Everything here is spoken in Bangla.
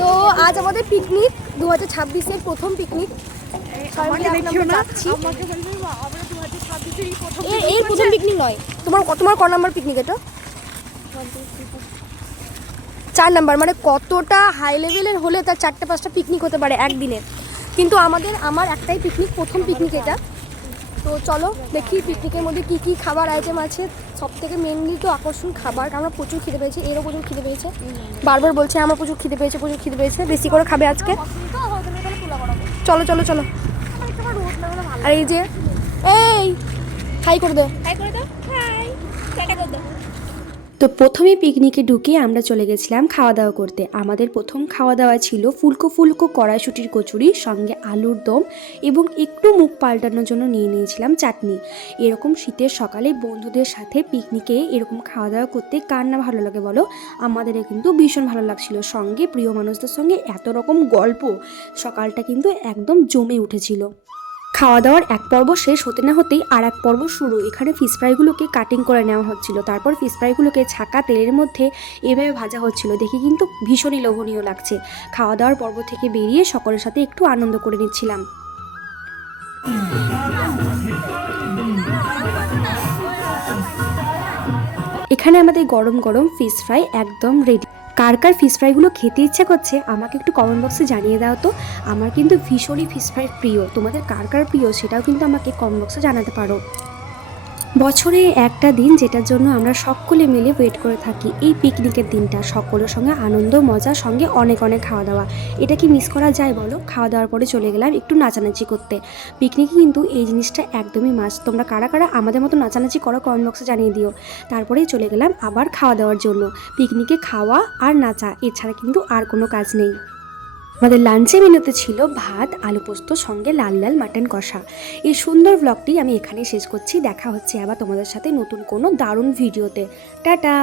তো আজ আমাদের পিকনিক 2026-এর প্রথম পিকনিক। এই প্রথম পিকনিক নয়, তোমার ক নাম্বার পিকনিক এটা? 4 নাম্বার। মানে কতটা হাই লেভেলের হলে তার 4-5টা পিকনিক হতে পারে একদিনে, কিন্তু আমার একটাই পিকনিক, প্রথম পিকনিক এটা। তো চলো দেখি পিকনিকের মধ্যে কি কি খাবার আইটেম আছে। সব থেকে মেনলি তো আকর্ষণ খাবার, কারণ আমরা প্রচুর খিদে পেয়েছে, এরও প্রচুর খিদে পেয়েছে, বারবার বলছে আমার প্রচুর খিদে পেয়েছে, বেশি করে খাবে আজকে। চলো চলো চলো। আর এই যে এই হাই করে দাও। তো প্রথমে পিকনিকে ঢুকে আমরা চলে গেছিলাম খাওয়া দাওয়া করতে। আমাদের প্রথম খাওয়া দাওয়া ছিল ফুলকো ফুলকো কড়াইশুটির কচুরি, সঙ্গে আলুর দম, এবং একটু মুখ পাল্টানোর জন্য নিয়ে নিয়েছিলাম চাটনি। এরকম শীতের সকালে বন্ধুদের সাথে পিকনিকে এরকম খাওয়া দাওয়া করতে কার না ভালো লাগে বলো? আমাদেরও কিন্তু ভীষণ ভালো লাগছিল, সঙ্গে প্রিয় মানুষদের সঙ্গে এত রকম গল্প, সকালটা কিন্তু একদম জমে উঠেছিল। খাওয়া দাওয়ার এক পর্ব শেষ হতে না হতেই আর এক পর্ব শুরু। এখানে ফিশ ফ্রাইগুলোকে কাটিং করে নেওয়া হচ্ছিল, তারপর ফিশ ফ্রাইগুলোকে ছাকা তেলের মধ্যে এভাবে ভাজা হচ্ছিল, দেখে কিন্তু ভীষণই লোভনীয় লাগছে। খাওয়া দাওয়ার পর্ব থেকে বেরিয়ে সকলের সাথে একটু আনন্দ করে নিচ্ছিলাম। এখানে আমাদের গরম গরম ফিশ ফ্রাই একদম রেডি। কার কার ফিশ ফ্রাইগুলো খেতে ইচ্ছা করছে আমাকে একটু কমেন্ট বক্সে জানিয়ে দাও তো। আমার কিন্তু ভীষণই ফিশ ফ্রাই প্রিয়, তোমাদের কার কার প্রিয় সেটাও কিন্তু আমাকে কমেন্ট বক্সে জানাতে পারো। বছরে একটা দিন যেটার জন্য আমরা সকলে মিলে ওয়েট করে থাকি, এই পিকনিকের দিনটা, সকলের সঙ্গে আনন্দ মজা, সঙ্গে অনেক অনেক খাওয়া দাওয়া। এটা কি মিস করা যায় বলো? খাওয়া দাওয়ার পরে চলে গেলাম একটু নাচানাচি করতে। পিকনিকে কিন্তু এই জিনিসটা একদমই মাস্ট। তোমরা কারা কারা আমাদের মতো নাচানাচি করো কমেন্ট বক্সে জানিয়ে দিও। তারপরেই চলে গেলাম আবার খাওয়া দাওয়ার জন্য। পিকনিকে খাওয়া আর নাচা, এছাড়া কিন্তু আর কোনো কাজ নেই। আমাদের লাঞ্চে মেনুতে ছিল ভাত, আলু পোস্ত, সঙ্গে লাল লাল মাটন কষা। এই সুন্দর ব্লগটি আমি এখানেই শেষ করছি। দেখা হচ্ছে আবার তোমাদের সাথে নতুন কোনো দারুণ ভিডিওতে। টাটা।